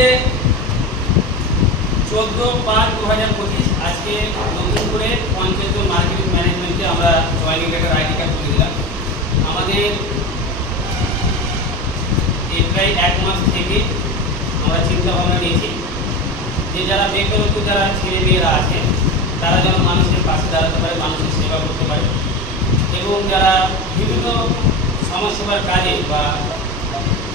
আজকে 14/5/2025 আজকে নতুন করে 50 জন মার্কেটিং ম্যানেজমেন্টে আমরা জয়েনিং লেটার আইডি কার্ড করে দিলাম। আমাদের এই প্রায় 1 মাস থেকে আমরা চিন্তা ভাবনা নিয়েছি যে যারা বেকারত্ব যারা ছেলে মেয়েরা আছে তারা যেন মানুষের পাশে দাঁড়াতে পারে, মানুষের সেবা করতে পারে, এবং যারা বিভিন্ন সমাজসেবার কাজে বা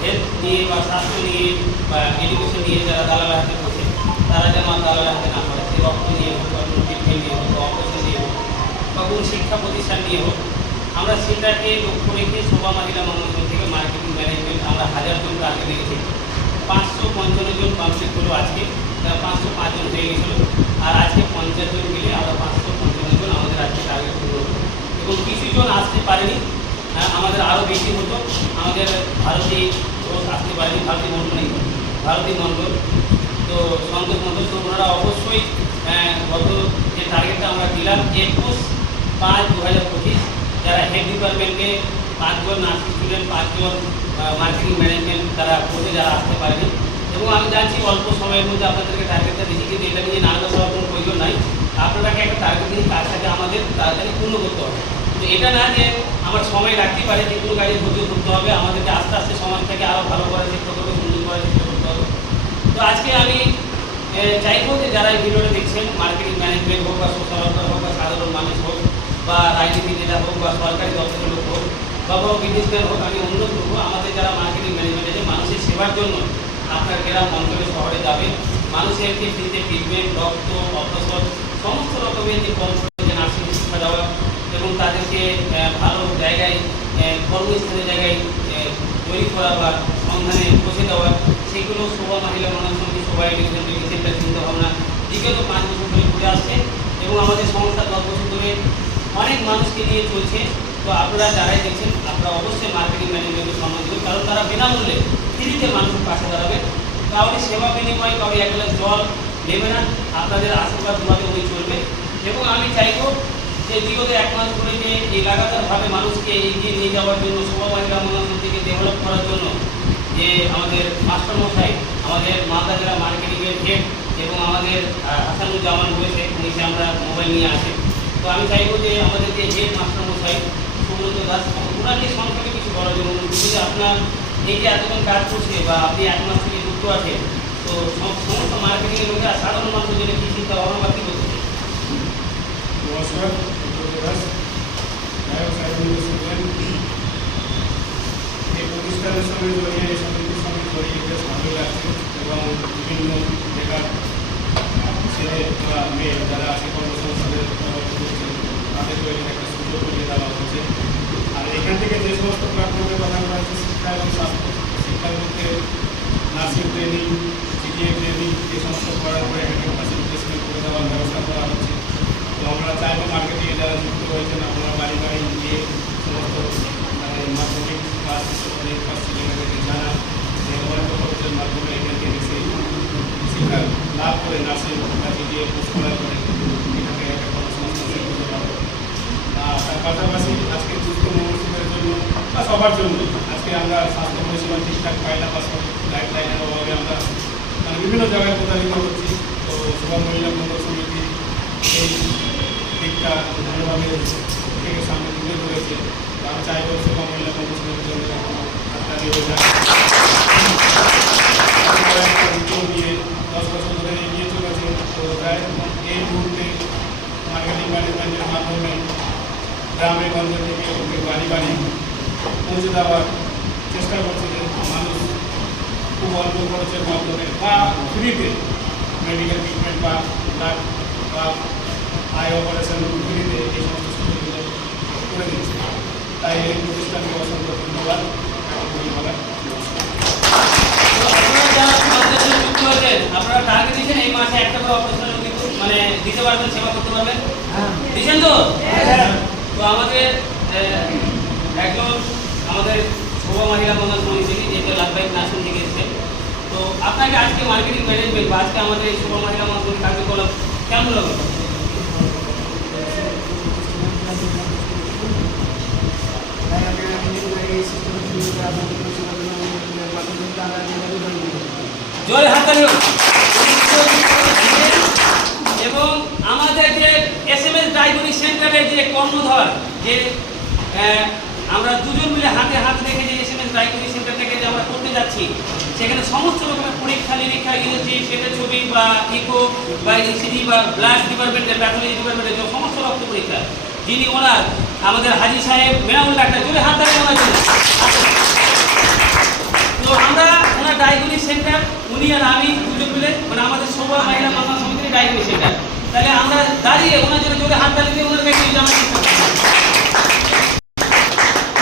হেলথ নিয়ে বা স্বাস্থ্য নিয়ে বা এডুকেশন নিয়ে যারা দালাল হাতে বসে তারা যেন দালাল হাতে না পড়ে। সে রক্ত নিয়ে হোক বা কোনো ট্রিটমেন্ট নিয়ে হোক বা অপারেশন নিয়ে হোক বা কোনো শিক্ষা প্রতিষ্ঠান নিয়ে হোক, আমরা সেটাকে লক্ষ্য রেখে শোভা মহিলা মনোরঞ্জন থেকে মার্কেটিং ম্যানেজমেন্ট আমরা 1000 জন টার্গেট রেখেছি। 555 জন কমপ্লিট হলো আজকে, 505 জন হয়ে গেছিলো, আর আজকে 50 জন মিলে আমরা 555 জন আমাদের আজকে টার্গেট পুরো হলো। এবং কিছু জন আসতে পারেনি, আমাদের আরও বেশি হতো। আমাদের ভারতী ঘোষ আসতে পারেনি, ভারতী মণ্ডল নেই, ভারতী মণ্ডল তো সন্তোষ মণ্ডল, তো ওনারা অবশ্যই গত যে টার্গেটটা আমরা দিলাম 21/5/2025 যারা হেড ডিপার্টমেন্টে 5 জন নার্সিং স্টুডেন্ট, 5 জন মার্কেটিং ম্যানেজমেন্ট তারা করতে যারা আসতে পারেনি। এবং আমি জানছি অল্প সময়ের মধ্যে আপনাদেরকে টার্গেটটা দিচ্ছি, কিন্তু এটা নিয়ে নার্ভাস হওয়ার কোনো প্রয়োজন নাই। আপনাকে একটা টার্গেট নিয়ে কাজটাকে আমাদের তাড়াতাড়ি পূর্ণ করতে হবে। তো এটা না যে আমার সময় রাখতে পারে, যে কোনো কাজে ধৈর্য ধরতে হবে, আমাদেরকে আস্তে আস্তে সমাজটাকে আরও ভালো করার চেষ্টা করবে, সুন্দর করার চেষ্টা করতে হবে। তো আজকে আমি চাইবো যে যারা এই ভিডিওটা দেখছেন, মার্কেটিং ম্যানেজমেন্ট হোক বা সোশ্যাল ওয়ার্কার হোক বা সাধারণ মানুষ হোক বা রাজনীতি নেতা হোক বা সরকারি দপ্তরের লোক হোক বা বড় বিজনেসম্যান হোক, আমি অনুরোধ করবো আমাদের যারা মার্কেটিং ম্যানেজমেন্ট আছে মানুষের সেবার জন্য আপনার গ্রাম অঞ্চলে শহরে যাবে, মানুষেরকে ফ্রিতে ট্রিটমেন্ট, রক্ত, অপারেশন সমস্ত রকমের যে কম খরচে নার্সিং শিক্ষা দেওয়া এবং তাদেরকে ভালো জায়গায় কর্মস্থানের জায়গায় তৈরি করা বা সন্ধানে বসে দেওয়া, সেগুলো শোভা মহিলা মনোরঞ্জন সবাই সেটা চিন্তাভাবনা বিগত 5 বছর ধরে ঘুরে আসছে এবং আমাদের সংস্থা 10 বছর ধরে অনেক মানুষকে নিয়ে চলছে। তো আপনারা যারাই দেখছেন আপনারা অবশ্যই মার্কেটিং ম্যানেজমেন্টের সম্মান দেবেন, কারণ তারা বিনামূল্যে ফ্রিতে মানুষের পাশে দাঁড়াবে, কাউকে সেবা বিনিময় কাউকে 1 গ্লাস জল নেবে না, আপনাদের আশীর্বাদ তোমাকে উনি চলবে। এবং আমি চাইব যে বিগত 1 মাস ধরে যে এই লাগাতারভাবে মানুষকে এগিয়ে নিয়ে যাওয়ার জন্য শোভা মহিলা মনোরঞ্জন থেকে ডেভেলপ করার জন্য যে আমাদের মাস্টারমশাই, আমাদের মালদা জেলা মার্কেটিংয়ের হেড এবং আমাদের হাসানুজ্জামান রয়েছে, উনিকে আমরা মোবাইল নিয়ে আসি। তো আমি চাইবো যে আমাদের যে হেড মাস্টারমশাই সুব্রত দাস, ওনাকে সংক্ষেপে কিছু বলার জন্য যে আপনার এই যে এতক্ষণ কাজ করছে বা আপনি 1 মাস থেকে যুক্ত আছেন, তো সমস্ত মার্কেটিংয়ের লোকেরা সাধারণ মানুষের জন্য কী চিন্তা ভাবনা বা কী করতে? নমস্কার, এই প্রতিষ্ঠানের সঙ্গে জড়িয়ে এই সমিতির সঙ্গে জড়িয়ে বেশ ভালো লাগছে এবং বিভিন্ন বেকার ছেলে বা মেয়ে যারা আছে কর্মসংস্থানের তাদের তৈরি একটা সুযোগ করে দেওয়া হচ্ছে। আর এখান থেকে যে সমস্ত প্ল্যাটফর্মের কথা বলা হচ্ছে শিক্ষা এবং স্বাস্থ্য, শিক্ষার মধ্যে নার্সিং ট্রেনিং, জিডিএ ট্রেনিং এই সমস্ত করার পরে 100% প্লেসমেন্ট করে দেওয়ার ব্যবস্থা করা হচ্ছে। তো আমরা চাইবো মার্কেটিংয়ে যারা যুক্ত হয়েছেন আপনারা বাড়ি বাড়ি গিয়ে সমস্ত মাধ্যমিক ক্লাস ছেলেমেয়েদেরকে জানান যে অল্প খরচের মাধ্যমে এখান থেকে শিক্ষা লাভ করে নার্সিং বা জিডিএ কোর্স করার পরে এখানে একটা কর্মসংস্থান সেট করতে পারবো। তার পাশাপাশি আজকে সুস্থ মনোরঞ্জনের জন্য বা সবার জন্য আজকে আমরা স্বাস্থ্য পরিষেবা ঠিকঠাক পাই না বা সব গাইডলাইনের অভাবে আমরা বিভিন্ন জায়গায় প্রতারিত হচ্ছি। তো শোভা মহিলা মঙ্গল সমিতি এই দিকটা ভালোভাবে থেকে সামনে তুলে ধরেছে। আমি চাইব শোভা মহিলা মঙ্গল সমিতির জন্য হাততালি হয়ে যায়। নিয়ে 10 বছর ধরে এগিয়ে চলেছে। তো প্রায় এই মুহূর্তে মার্কেটিং ম্যানেজমেন্টের মাধ্যমে গ্রামে গঞ্জে থেকে বাড়ি বাড়ি পৌঁছে দেওয়ার চেষ্টা করছে যে মানুষ খুব অল্প খরচের মাধ্যমে বা ফ্রিতে মেডিকেল ট্রিটমেন্ট বা ব্লাড বা আই অপারেশন ফ্রিতে এই সমস্ত সুযোগগুলো করে দিচ্ছে। তাই এই প্রতিষ্ঠানকে অসংখ্য ধন্যবাদ। আপনারা টার্গেট দিয়েছেন এই মাসে একটা করে অপারেশন মানে দিতে পারবেন, সেবা করতে পারবেন, দিচ্ছেন তো? তো আমাদের একজন আমাদের শোভা মহিলা মঙ্গল সমিতি থেকে যেটা লাভবাহিক নার্সিং থেকে এসেছেন, তো আপনাকে আজকে মার্কেটিং ম্যানেজমেন্ট বা আজকে আমাদের এই শোভা মহিলা মঙ্গল সমিতি কার্যকলাপ কেমন লাগলো? জোরে হাততালি হোক। এবং আমাদের যে SMS ডায়াগনস্টিক সেন্টারের যে কর্ণধর যে আমরা দুজন মিলে হাতে হাত রেখে যে SMS ডায়াগনস্টিক সেন্টার থেকে যে আমরা করতে যাচ্ছি, সেখানে সমস্ত রকমের পরীক্ষা নিরীক্ষা ইউজি সেটা ছবি বা ইকো বা ইসিজি বা ব্লাড ডিপার্টমেন্টের প্যাথোলজি ডিপার্টমেন্টের যে সমস্ত রক্ত পরীক্ষা, যিনি ওনার আমাদের হাজি সাহেব মেরাউল ডাক্তার, জোরে হাত তালি ওনার জন্য। তো আমরা ওনার ডায়াগনস্টিক সেন্টার, উনি আর আমি দুজন মিলে, মানে আমাদের শোভা মহিলা কল্যাণ সমিতির ডায়াগনস্টিক সেন্টার, তাহলে আমরা দাঁড়িয়ে ওনার জন্য জোরে হাত তালি দিয়ে ওনার কাছে জানার চেষ্টা করব।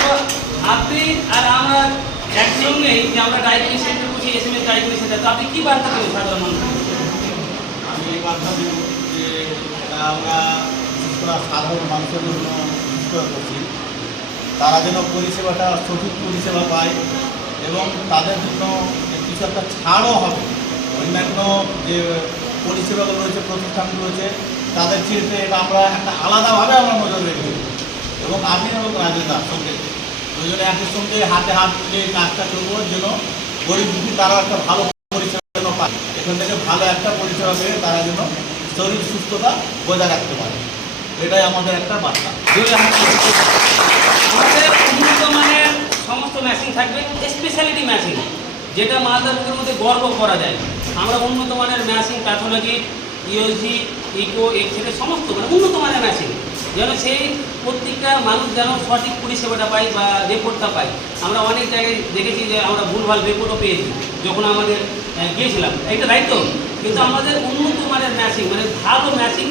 তো আপনি আর আমরা একসঙ্গেই যে আমরা ডায়াগনস্টিক সেন্টার করছি, SMS ডায়াগনস্টিক সেন্টার, তো আপনি কি বার্তা দেবেন সাধারণ মানুষকে? আমি এই বার্তা দেব যে আমরা বিশেষ করে সাধারণ মানুষের জন্য বিশেষ করে করছি, তারা যেন পরিষেবাটা সঠিক পরিষেবা পায় এবং তাদের জন্য কিছু একটা ছাড়ও হবে। অন্যান্য যে পরিষেবাগুলো রয়েছে, প্রতিষ্ঠানগুলো রয়েছে, তাদের চেয়ে এটা আমরা একটা আলাদাভাবে আমরা নজর রেখেছি। এবং আমি এবং রাজেন্দার সঙ্গে দুজনে একই সঙ্গে হাতে হাত মিলিয়ে কাজটা করবো, যেন গরিব দুঃখী তারা একটা ভালো পরিষেবা যেন পায়, এখান থেকে ভালো একটা পরিষেবা পেয়ে তারা যেন শরীর সুস্থতা বজায় রাখতে পারে, এটাই আমাদের একটা বার্তা। জোরে হাত তালি। আমাদের উন্নত মানের সমস্ত মেশিন থাকবে, স্পেশালিটি মেশিন, যেটা মালদা বুকের মধ্যে গর্ব করা যায়। আমরা উন্নত মানের মেশিন, প্যাথোলজি, ইউজি, ইকো, এক্সরে, সমস্ত মানে উন্নত মানের মেশিন, যেন সেই প্রত্যেকটা মানুষ যেন সঠিক পরিষেবাটা পায় বা রিপোর্টটা পায়। আমরা অনেক জায়গায় দেখেছি যে আমরা ভুলভাল রিপোর্টও পেয়েছি যখন আমাদের গিয়েছিলাম, এটা দায়িত্ব। কিন্তু আমাদের উন্নত মানের মেশিন, মানে ভালো মেশিন